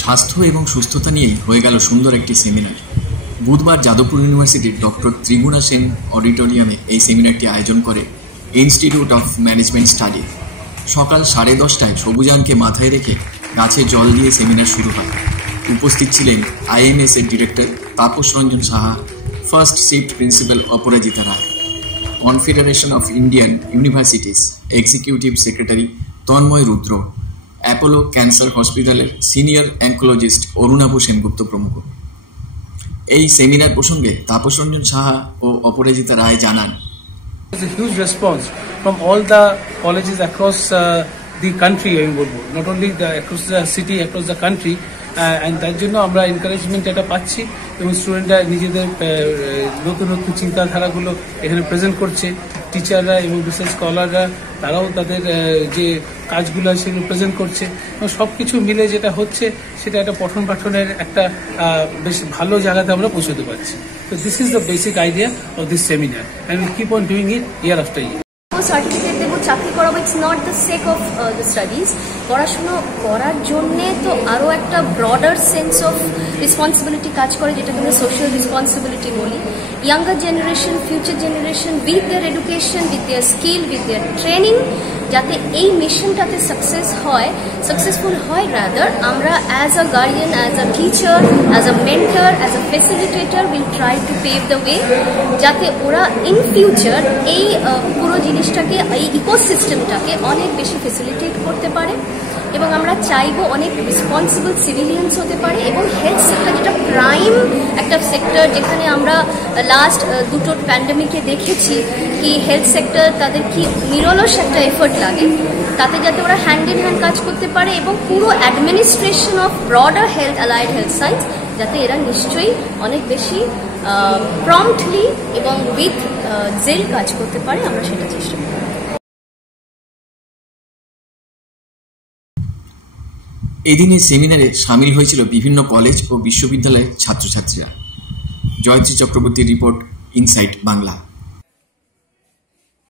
স্বাস্থ্য এবং সুস্থতা নিয়েই হয়ে গেল সুন্দর একটি সেমিনার। বুধবার যাদবপুর ইউনিভার্সিটির ডক্টর ত্রিগুণা সেন অডিটোরিয়ামে এই সেমিনারটি আয়োজন করে ইনস্টিটিউট অফ ম্যানেজমেন্ট স্টাডি। সকাল 10:30টায় সবুজানকে মাথায় রেখে গাছে জল দিয়ে সেমিনার শুরু হয়। উপস্থিত ছিলেন IMS এর director Tapas Ranjan Saha, first shift principal Aparajita Roy, confederation of Indian universities executive secretary Tanmoy Rudra, Apollo cancer হসপিটালের সিনিয়র অ্যাঙ্কোলজিস্ট অরুণাভ সেনগুপ্ত প্রমুখ। এই সেমিনার প্রসঙ্গে তাপস রঞ্জন সাহা ও অপরাজিতা রায় জানান, There's a huge response from all the colleges across the country, not only across the city, across the country, and তার জন্য আমরা encouragement এটা পাচ্ছি এবং স্টুডেন্টরা নিজেদের নতুন নতুন চিন্তাধারাগুলো এখানে প্রেজেন্ট করছে। টিচাররা এবং রিসার্চ স্কলাররা তারাও তাদের যে কাজগুলো সেগুলো প্রেজেন্ট করছে এবং সব কিছু মিলে যেটা হচ্ছে সেটা একটা পঠন পাঠনের একটা বেশ ভালো জায়গাতে আমরা পৌঁছতে পারছি। So this is the basic idea of this seminar and we'll keep on doing it year after year. Certificate দেবো, চাকরি করাবো, it's not the sake of the studies. পড়াশুনো করার জন্যে তো আরও একটা ব্রডার সেন্স অফ রেসপন্সিবিলিটি কাজ করে, যেটাকে আমরা সোশ্যাল রেসপন্সিবিলিটি বলি। Younger generation, future generation with their education, with their skill, with their training, যাতে এই মিশনটাতে সাকসেসফুল হয় রাদার আমরা as a guardian, as a teacher, as a mentor, as a facilitator will try to pave the way, যাতে ওরা in future এই পুরো জিনিসটাকে, এই ইকোসিস্টেমটাকে অনেক বেশি ফেসিলিটেট করতে পারে। এবং আমরা চাইবো অনেক রেসপন্সিবল সিভিলিয়ান্স হতে পারে এবং হেলথ সেক্টর, যেটা প্রাইম একটা সেক্টর, যেখানে আমরা লাস্ট দুটো প্যান্ডেমিকে দেখেছি কি হেলথ সেক্টর তাদের কি নিরলস একটা এফোর্ট লাগে, তাতে যাতে ওরা হ্যান্ড ইন হ্যান্ড কাজ করতে পারে এবং পুরো administration of broader health, allied health science, যাতে এরা নিশ্চয়ই অনেক বেশি প্রম্পটলি এবং উইথ জেল কাজ করতে পারে, আমরা সেটা চেষ্টা করি। এদিনের সেমিনারে সামিল হয়েছিল বিভিন্ন কলেজ ও বিশ্ববিদ্যালয়ের ছাত্রছাত্রীরা। জয়শ্রী চক্রবর্তীর রিপোর্ট, ইনসাইট বাংলা।